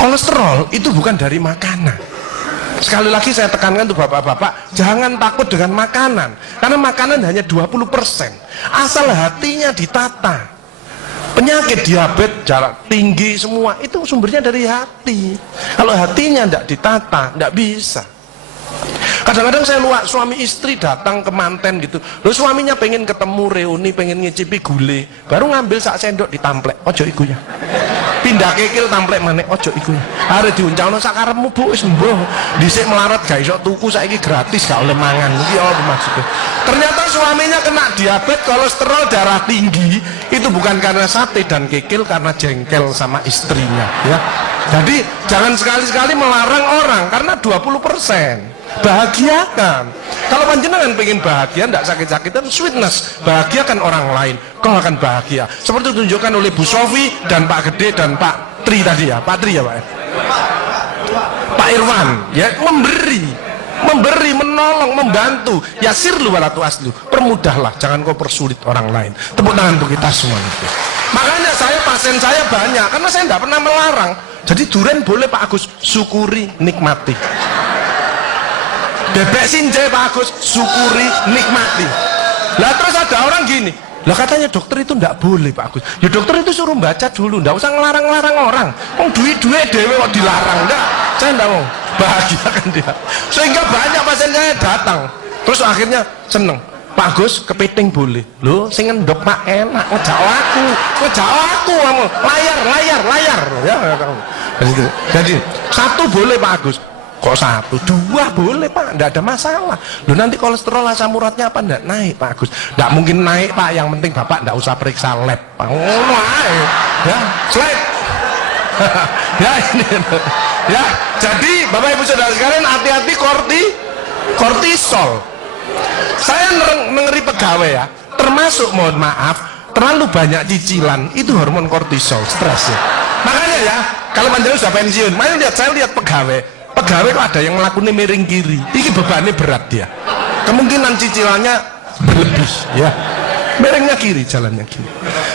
Kolesterol itu bukan dari makanan. Sekali lagi saya tekankan tuh bapak-bapak, jangan takut dengan makanan, karena makanan hanya 20%. Asal hatinya ditata. Penyakit diabetes, darah tinggi semua itu sumbernya dari hati. Kalau hatinya tidak ditata, tidak bisa. Kadang-kadang saya lihat suami istri datang ke manten gitu, lalu suaminya pengen ketemu reuni, pengen ngicipi gulai, baru ngambil sak sendok ditamplek, ojo iku ya. Pindah kekil tamplek maneh, ojo iku ya. Arep diuncalno sak karepmu Bu, wis mbuh. Dhisik melarat gak iso tuku, saiki gratis gak oleh mangan. Iki apa maksudnya? Ternyata suaminya kena diabetes, kolesterol, darah tinggi, itu bukan karena sate dan kekil, karena jengkel sama istrinya ya. Jadi jangan sekali-sekali melarang orang, karena 20%. Bahagiakan. Kalau panjenengan pengen bahagia, tidak sakit-sakitan, sweetness, bahagiakan orang lain, kau akan bahagia. Seperti ditunjukkan oleh Bu Sofi dan Pak Gede dan Pak Tri tadi ya, Pak Tri ya Pak. Pak Irwan ya, memberi, menolong, membantu. Ya sirlu walatu aslu, permudahlah, jangan kau persulit orang lain. Tepuk tangan untuk kita semua itu. Makanya pasien saya banyak, karena saya tidak pernah melarang. Jadi durian boleh Pak Agus, syukuri, nikmati. Bebek sinjai Pak Agus, syukuri, nikmati. Lah terus ada orang gini, lah katanya dokter itu ndak boleh Pak Agus. Ya dokter itu suruh baca dulu, ndak usah ngelarang-larang orang. Duit-duit dewe kok dilarang, ndak. Saya ndak mau, bahagiakan dia. Sehingga banyak pasien saya datang, terus akhirnya seneng. Pak Agus, kepiting boleh. Loh, sing ngendok Pak enak, ngejak aku kamu. Layar. Ya, jadi satu boleh Pak Agus. Kok satu, dua boleh Pak, tidak ada masalah. Loh nanti kolesterol asam uratnya apa tidak naik Pak Agus? Tidak mungkin naik Pak, yang penting Bapak tidak usah periksa lab. Oh, ya, slide. Ya ini, ya. Jadi Bapak Ibu Saudara sekalian, hati-hati kortisol. Saya mengeri pegawai ya, termasuk mohon maaf, terlalu banyak cicilan itu hormon kortisol, stres ya. Makanya ya, kalau panjenengan sudah pensiun, saya lihat pegawai kok ada yang melakukannya miring kiri, ini bebannya berat dia, kemungkinan cicilannya berlebih ya, miringnya kiri, jalannya kiri.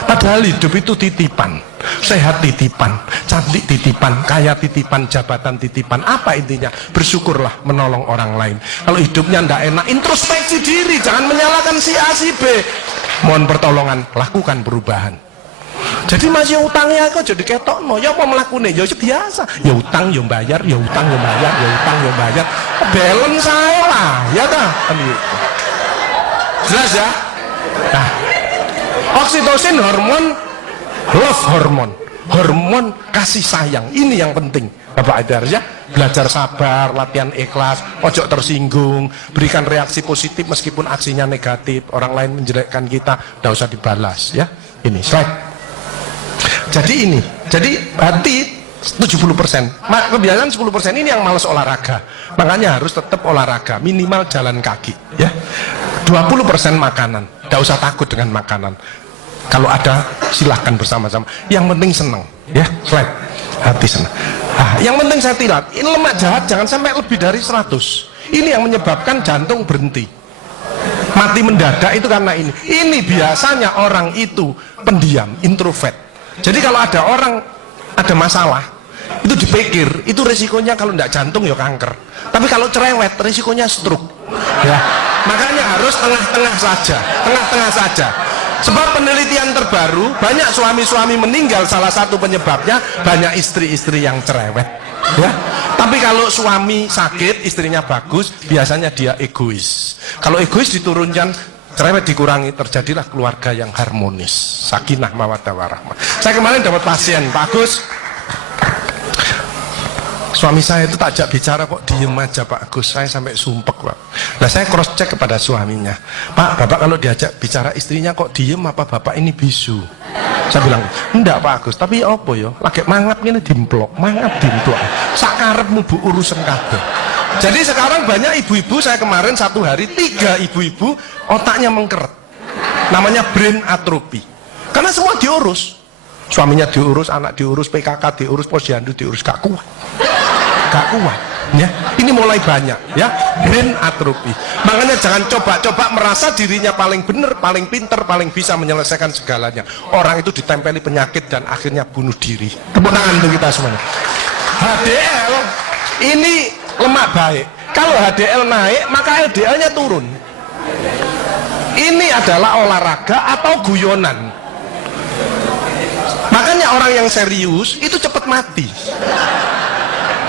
Padahal hidup itu titipan, sehat titipan, cantik titipan, kaya titipan, jabatan titipan. Apa intinya? Bersyukurlah, menolong orang lain. Kalau hidupnya ndak enak, introspeksi diri, jangan menyalahkan si A si B, mohon pertolongan, lakukan perubahan. Jadi masih utangnya kok jadi ketok no, ya apa melakukannya, ya biasa, ya utang ya bayar, ya utang ya bayar, ya utang ya bayar, balance saya lah, ya dah, jelas ya. Nah, oksitosin hormon kasih sayang, ini yang penting Bapak Adar ya. Belajar sabar, latihan ikhlas, ojo tersinggung, berikan reaksi positif meskipun aksinya negatif, orang lain menjelekkan kita, tidak usah dibalas ya. Ini slide. Jadi hati 70%, kebiasaan 10% ini yang malas olahraga, makanya harus tetap olahraga, minimal jalan kaki ya. 20% makanan, tidak usah takut dengan makanan, kalau ada silahkan bersama-sama, yang penting senang ya. Slide, hati senang. Yang penting saya tilat, ini lemak jahat jangan sampai lebih dari 100, ini yang menyebabkan jantung berhenti, mati mendadak itu karena ini biasanya orang itu pendiam, introvert. Jadi kalau ada orang ada masalah itu dipikir, itu resikonya kalau tidak jantung ya kanker, tapi kalau cerewet resikonya stroke ya. Makanya harus tengah-tengah saja. Sebab penelitian terbaru, banyak suami-suami meninggal, salah satu penyebabnya banyak istri-istri yang cerewet ya. Tapi kalau suami sakit, istrinya bagus, biasanya dia egois. Kalau egois diturunkan, cerewet dikurangi, terjadilah keluarga yang harmonis, sakinah mawaddah warahmah. Saya kemarin dapat pasien, Pak Agus, suami saya itu tak ajak bicara kok diem aja Pak Agus, saya sampai sumpek Pak. Nah saya cross check kepada suaminya, Pak, Bapak kalau diajak bicara istrinya kok diem, apa Bapak ini bisu? Saya bilang, enggak Pak Agus, tapi apa ya, lagi mangap ini dimplok, sakarepmu Bu urusan kabeh. Jadi sekarang banyak ibu-ibu, saya kemarin satu hari 3 ibu-ibu otaknya mengkeret, namanya brain atrophy, karena semua diurus, suaminya diurus, anak diurus, PKK diurus, posyandu diurus, gak kuat ya. Ini mulai banyak ya, brain atrophy. Makanya jangan coba-coba merasa dirinya paling benar, paling pinter, paling bisa menyelesaikan segalanya. Orang itu ditempeli penyakit dan akhirnya bunuh diri. Tepuk tangan untuk kita semuanya. HDL ini lemak baik. Kalau HDL naik, maka LDL-nya turun. Ini adalah olahraga atau guyonan. Makanya orang yang serius itu cepat mati.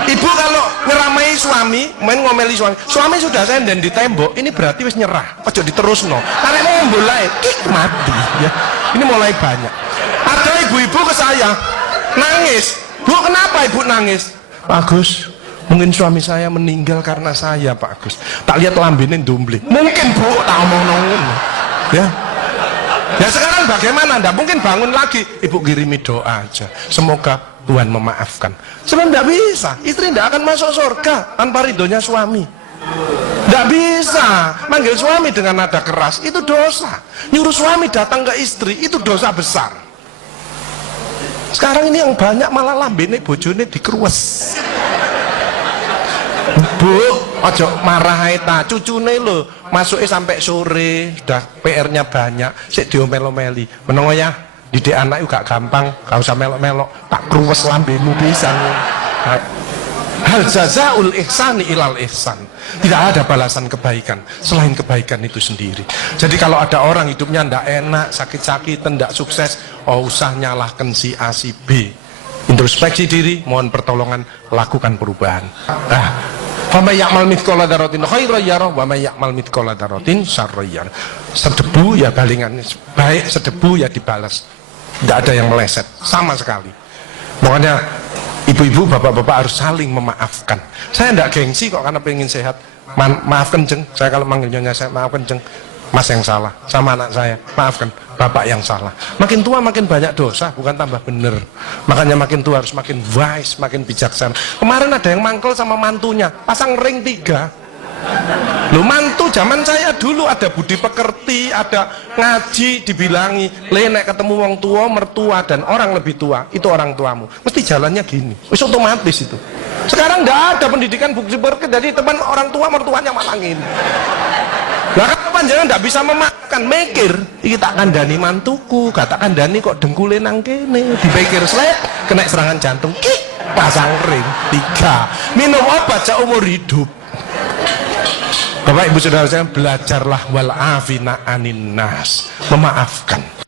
Ibu kalau ngeramai suami, main ngomeli suami sudah senden di tembok, ini berarti wis nyerah. Ojo diterusno. Karena mau mulai mati ya. Ini mulai banyak. Ada ibu-ibu ke saya nangis. Bu, kenapa ibu nangis? Pak Agus, mungkin suami saya meninggal karena saya, Pak Agus. Tak lihat lambene ndumbling. Mungkin Bu, tak omong-omong. Ya. Ya sekarang bagaimana? Nggak mungkin bangun lagi. Ibu kirimi doa aja. Semoga Tuhan memaafkan. Sebenarnya nggak bisa. Istri nggak akan masuk surga tanpa ridhonya suami. Nggak bisa. Manggil suami dengan nada keras itu dosa. Nyuruh suami datang ke istri itu dosa besar. Sekarang ini yang banyak malah lambene bojone dikeruwes. Bu, ojo marah ta, cucune lho, masuknya sampai sore, sudah PR-nya banyak, sik diomel-omeli. Menengo ya, didik anak juga gampang, gak usah melok-melok, tak kruwes lambemu pisan. Hal jazaul ihsani ilal ihsan. Tidak ada balasan kebaikan selain kebaikan itu sendiri. Jadi kalau ada orang hidupnya ndak enak, sakit-sakitan, ndak sukses, oh usah nyalahkan si A si B. Introspeksi diri, mohon pertolongan, lakukan perubahan. Fama ya'mal mithqala dzarratin khairan yarah wa may ya'mal mithqala dzarratin syarran yarah. Sedebu ya balingan baik, sedebu ya dibalas. Tidak ada yang meleset sama sekali. Makanya ibu-ibu, bapak-bapak harus saling memaafkan. Saya tidak gengsi kok karena pengen sehat. Maafkan jeng, saya kalau manggil nyonya saya maafkan jeng. Mas yang salah sama anak saya, maafkan bapak yang salah. Makin tua makin banyak dosa, bukan tambah bener. Makanya makin tua harus makin wise, makin bijaksana. Kemarin ada yang mangkel sama mantunya, pasang ring 3. Loh, mantu zaman saya dulu ada budi pekerti, ada ngaji, dibilangi nek ketemu wong tua, mertua dan orang lebih tua, itu orang tuamu, mesti jalannya gini, wis otomatis itu. Sekarang nggak ada pendidikan budi pekerti, jadi teman orang tua mertuanya malangin. Lah kan panjenengan ndak bisa memaafkan, mikir iki tak kandhani mantuku, gak tak kandhani kok dengkule nang kene, dipikir slek kena serangan jantung, pasang ring 3, minum obat seumur hidup. Bapak Ibu Saudara saya, belajarlah wal afina anin nas, memaafkan.